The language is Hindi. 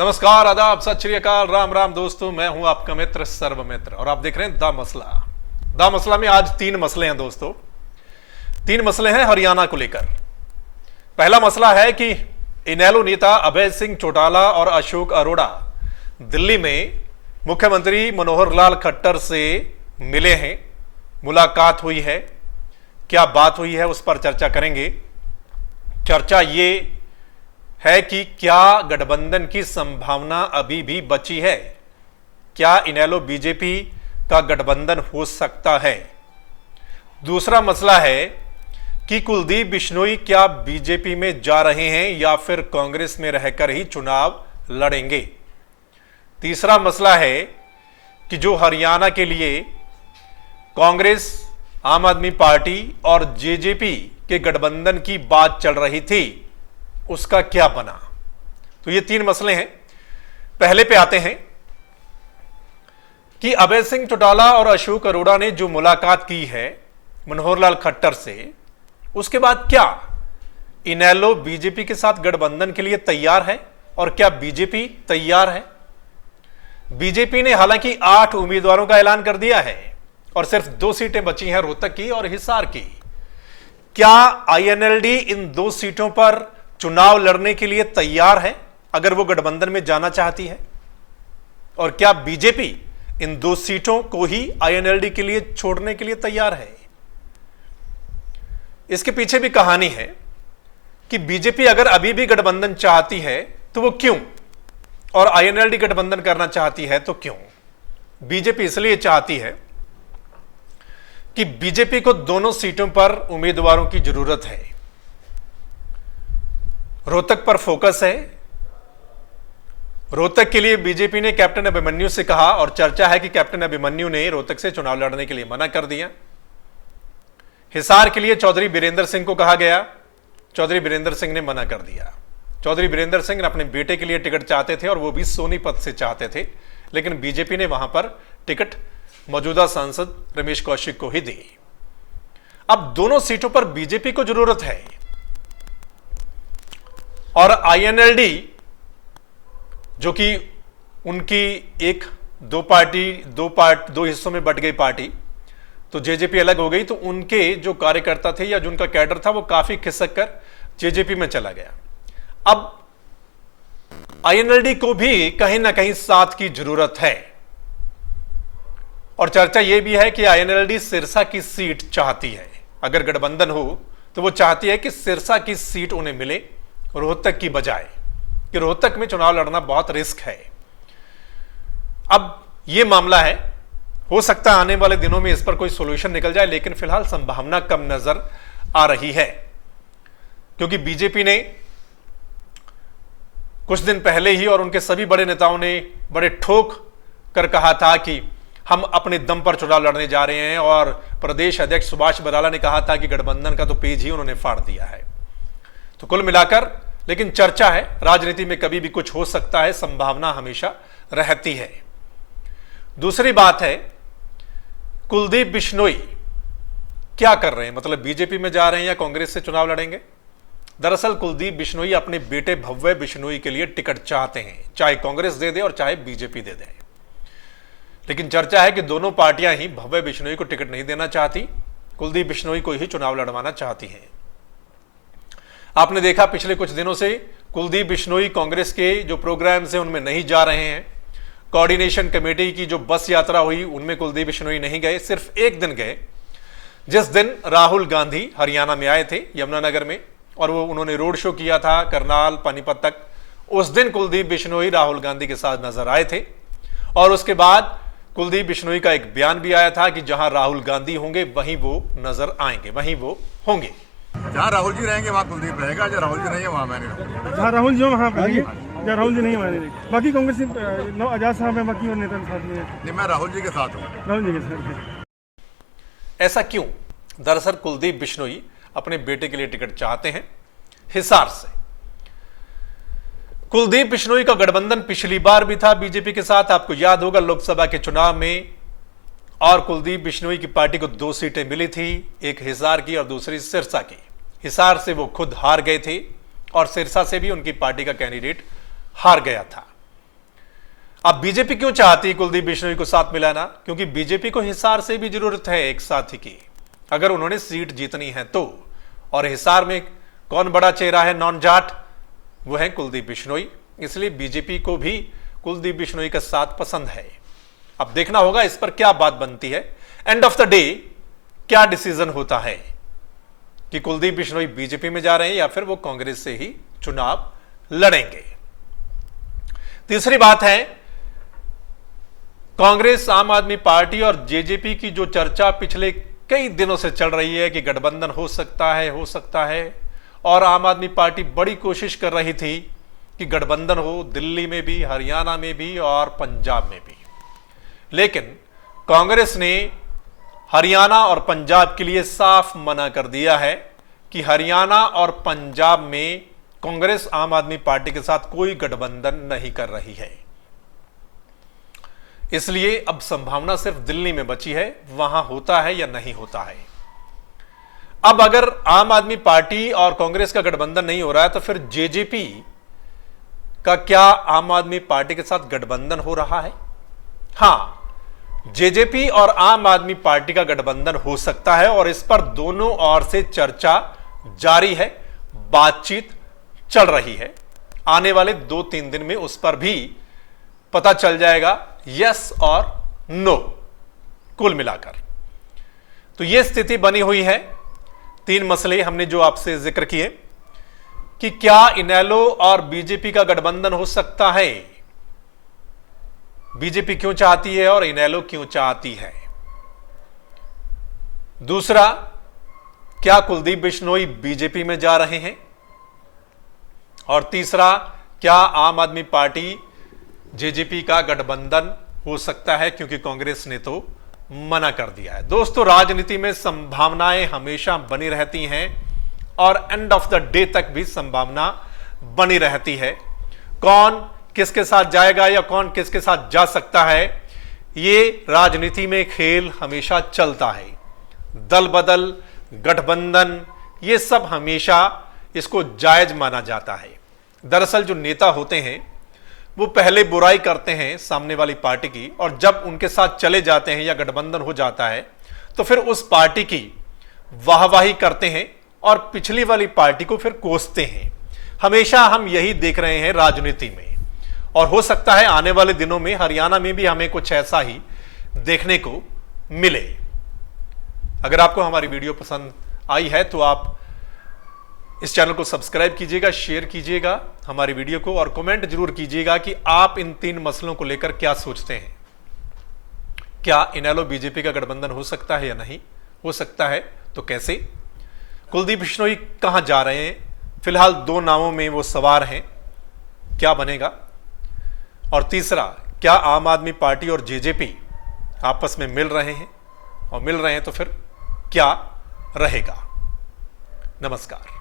नमस्कार, आदाब, सत श्री अकाल, राम राम दोस्तों। मैं हूं आपका मित्र सर्वमित्र और आप देख रहे हैं द मसला। द मसला में आज 3 मसले हैं दोस्तों। 3 मसले हैं हरियाणा को लेकर। पहला मसला है कि इनेलो नेता अभय सिंह चौटाला और अशोक अरोड़ा दिल्ली में मुख्यमंत्री मनोहर लाल खट्टर से मिले हैं, मुलाकात हुई है। क्या बात हुई है उस पर चर्चा करेंगे। चर्चा ये है कि क्या गठबंधन की संभावना अभी भी बची है? क्या इनेलो बीजेपी का गठबंधन हो सकता है? दूसरा मसला है कि कुलदीप बिश्नोई क्या बीजेपी में जा रहे हैं या फिर कांग्रेस में रहकर ही चुनाव लड़ेंगे? तीसरा मसला है कि जो हरियाणा के लिए कांग्रेस, आम आदमी पार्टी और जेजेपी के गठबंधन की बात चल रही थी, उसका क्या बना? तो ये 3 मसले हैं। पहले पे आते हैं कि अभय सिंह चौटाला और अशोक अरोड़ा ने जो मुलाकात की है मनोहर लाल खट्टर से, उसके बाद क्या इनेलो बीजेपी के साथ गठबंधन के लिए तैयार है और क्या बीजेपी तैयार है? बीजेपी ने हालांकि 8 उम्मीदवारों का ऐलान कर दिया है और सिर्फ 2 सीटें बची हैं, रोहतक की और हिसार की। क्या आईएनएलडी इन 2 सीटों पर चुनाव लड़ने के लिए तैयार है अगर वो गठबंधन में जाना चाहती है? और क्या बीजेपी इन 2 सीटों को ही आईएनएलडी के लिए छोड़ने के लिए तैयार है? इसके पीछे भी कहानी है कि बीजेपी अगर अभी भी गठबंधन चाहती है तो वो क्यों, और आईएनएलडी गठबंधन करना चाहती है तो क्यों? बीजेपी इसलिए चाहती है कि बीजेपी को दोनों सीटों पर उम्मीदवारों की जरूरत है। रोहतक पर फोकस है। रोहतक के लिए बीजेपी ने कैप्टन अभिमन्यु से कहा और चर्चा है कि कैप्टन अभिमन्यु ने रोहतक से चुनाव लड़ने के लिए मना कर दिया। हिसार के लिए चौधरी बीरेंद्र सिंह को कहा गया, चौधरी बीरेंद्र सिंह ने मना कर दिया। चौधरी बीरेंद्र सिंह अपने बेटे के लिए टिकट चाहते थे और वो भी सोनीपत से चाहते थे, लेकिन बीजेपी ने वहां पर टिकट मौजूदा सांसद रमेश कौशिक को ही दी। अब दोनों सीटों पर बीजेपी को जरूरत है और आईएनएलडी जो कि उनकी दो हिस्सों में बट गई पार्टी, तो जेजेपी अलग हो गई, तो उनके जो कार्यकर्ता थे या जो उनका कैडर था वो काफी खिसक कर जेजेपी में चला गया। अब आईएनएलडी को भी कहीं ना कहीं साथ की जरूरत है और चर्चा यह भी है कि आईएनएलडी सिरसा की सीट चाहती है। अगर गठबंधन हो तो वो चाहती है कि सिरसा की सीट उन्हें मिले रोहतक की बजाय, कि रोहतक में चुनाव लड़ना बहुत रिस्क है। अब यह मामला है, हो सकता है आने वाले दिनों में इस पर कोई सॉल्यूशन निकल जाए, लेकिन फिलहाल संभावना कम नजर आ रही है क्योंकि बीजेपी ने कुछ दिन पहले ही और उनके सभी बड़े नेताओं ने बड़े ठोक कर कहा था कि हम अपने दम पर चुनाव लड़ने जा रहे हैं, और प्रदेश अध्यक्ष सुभाष बराला ने कहा था कि गठबंधन का तो पेज ही उन्होंने फाड़ दिया है। तो कुल मिलाकर, लेकिन चर्चा है, राजनीति में कभी भी कुछ हो सकता है, संभावना हमेशा रहती है। दूसरी बात है, कुलदीप बिश्नोई क्या कर रहे हैं, मतलब बीजेपी में जा रहे हैं या कांग्रेस से चुनाव लड़ेंगे? दरअसल कुलदीप बिश्नोई अपने बेटे भव्य बिश्नोई के लिए टिकट चाहते हैं, चाहे कांग्रेस दे दे और चाहे बीजेपी दे दे। लेकिन चर्चा है कि दोनों पार्टियां ही भव्य बिश्नोई को टिकट नहीं देना चाहती, कुलदीप बिश्नोई को ही चुनाव लड़वाना चाहती हैं। आपने देखा पिछले कुछ दिनों से कुलदीप बिश्नोई कांग्रेस के जो प्रोग्राम्स हैं उनमें नहीं जा रहे हैं। कोऑर्डिनेशन कमेटी की जो बस यात्रा हुई उनमें कुलदीप बिश्नोई नहीं गए, सिर्फ एक दिन गए, जिस दिन राहुल गांधी हरियाणा में आए थे यमुनानगर में, और वो उन्होंने रोड शो किया था करनाल पानीपत तक। उस दिन कुलदीप बिश्नोई राहुल गांधी के साथ नजर आए थे और उसके बाद कुलदीप बिश्नोई का एक बयान भी आया था कि जहां राहुल गांधी होंगे वहीं वो नजर आएंगे, वहीं वो होंगे। जहाँ राहुल जी रहेंगे वहाँ कुलदीप रहेगा, जहाँ राहुल जी नहीं है वहाँ मैं नहीं रहूँगा। जहाँ राहुल जी वहाँ पे, जहाँ राहुल जी नहीं है वहाँ नहीं। बाकी कांग्रेस आजाद साहब है, बाकी और नेता साथ में नहीं, मैं राहुल जी के साथ हूँ। राहुल जी के साथ। ऐसा क्यों? दरअसल कुलदीप बिश्नोई अपने बेटे के लिए टिकट चाहते हैं हिसार से। कुलदीप बिश्नोई का गठबंधन पिछली बार भी था बीजेपी के साथ, आपको याद होगा लोकसभा के चुनाव में, और कुलदीप बिश्नोई की पार्टी को 2 सीटें मिली थी, एक हिसार की और दूसरी सिरसा की। हिसार से वो खुद हार गए थे और सिरसा से भी उनकी पार्टी का कैंडिडेट हार गया था। अब बीजेपी क्यों चाहती कुलदीप बिश्नोई को साथ मिलाना? क्योंकि बीजेपी को हिसार से भी जरूरत है एक साथी की, अगर उन्होंने सीट जीतनी है तो। और हिसार में कौन बड़ा चेहरा है नॉन जाट? वो है कुलदीप बिश्नोई। इसलिए बीजेपी को भी कुलदीप बिश्नोई का साथ पसंद है। अब देखना होगा इस पर क्या बात बनती है। एंड ऑफ द डे क्या डिसीजन होता है कि कुलदीप बिश्नोई बीजेपी में जा रहे हैं या फिर वो कांग्रेस से ही चुनाव लड़ेंगे। तीसरी बात है, कांग्रेस, आम आदमी पार्टी और जेजेपी की जो चर्चा पिछले कई दिनों से चल रही है कि गठबंधन हो सकता है, और आम आदमी पार्टी बड़ी कोशिश कर रही थी कि गठबंधन हो, दिल्ली में भी, हरियाणा में भी और पंजाब में भी। लेकिन कांग्रेस ने हरियाणा और पंजाब के लिए साफ मना कर दिया है कि हरियाणा और पंजाब में कांग्रेस आम आदमी पार्टी के साथ कोई गठबंधन नहीं कर रही है। इसलिए अब संभावना सिर्फ दिल्ली में बची है, वहां होता है या नहीं होता है। अब अगर आम आदमी पार्टी और कांग्रेस का गठबंधन नहीं हो रहा है तो फिर जेजेपी का क्या आम आदमी पार्टी के साथ गठबंधन हो रहा है? हां, जेजेपी और आम आदमी पार्टी का गठबंधन हो सकता है और इस पर दोनों ओर से चर्चा जारी है, बातचीत चल रही है। आने वाले 2-3 दिन में उस पर भी पता चल जाएगा यस और नो। कुल मिलाकर तो यह स्थिति बनी हुई है। 3 मसले हमने जो आपसे जिक्र किए कि क्या इनेलो और बीजेपी का गठबंधन हो सकता है, बीजेपी क्यों चाहती है और इनेलो क्यों चाहती है। दूसरा, क्या कुलदीप बिश्नोई बीजेपी में जा रहे हैं। और तीसरा, क्या आम आदमी पार्टी जेजेपी का गठबंधन हो सकता है, क्योंकि कांग्रेस ने तो मना कर दिया है। दोस्तों, राजनीति में संभावनाएं हमेशा बनी रहती हैं और एंड ऑफ द डे तक भी संभावना बनी रहती है। कौन किसके साथ जाएगा या कौन किसके साथ जा सकता है, ये राजनीति में खेल हमेशा चलता है। दल बदल, गठबंधन, ये सब हमेशा इसको जायज माना जाता है। दरअसल जो नेता होते हैं वो पहले बुराई करते हैं सामने वाली पार्टी की, और जब उनके साथ चले जाते हैं या गठबंधन हो जाता है तो फिर उस पार्टी की वाहवाही करते हैं और पिछली वाली पार्टी को फिर कोसते हैं। हमेशा हम यही देख रहे हैं राजनीति में, और हो सकता है आने वाले दिनों में हरियाणा में भी हमें कुछ ऐसा ही देखने को मिले। अगर आपको हमारी वीडियो पसंद आई है तो आप इस चैनल को सब्सक्राइब कीजिएगा, शेयर कीजिएगा हमारी वीडियो को, और कमेंट जरूर कीजिएगा कि आप इन 3 मसलों को लेकर क्या सोचते हैं। क्या इनेलो बीजेपी का गठबंधन हो सकता है या नहीं हो सकता है, तो कैसे? कुलदीप बिश्नोई कहां जा रहे हैं? फिलहाल 2 नावों में वो सवार हैं, क्या बनेगा? और तीसरा, क्या आम आदमी पार्टी और जेजेपी आपस में मिल रहे हैं, और मिल रहे हैं तो फिर क्या रहेगा? नमस्कार।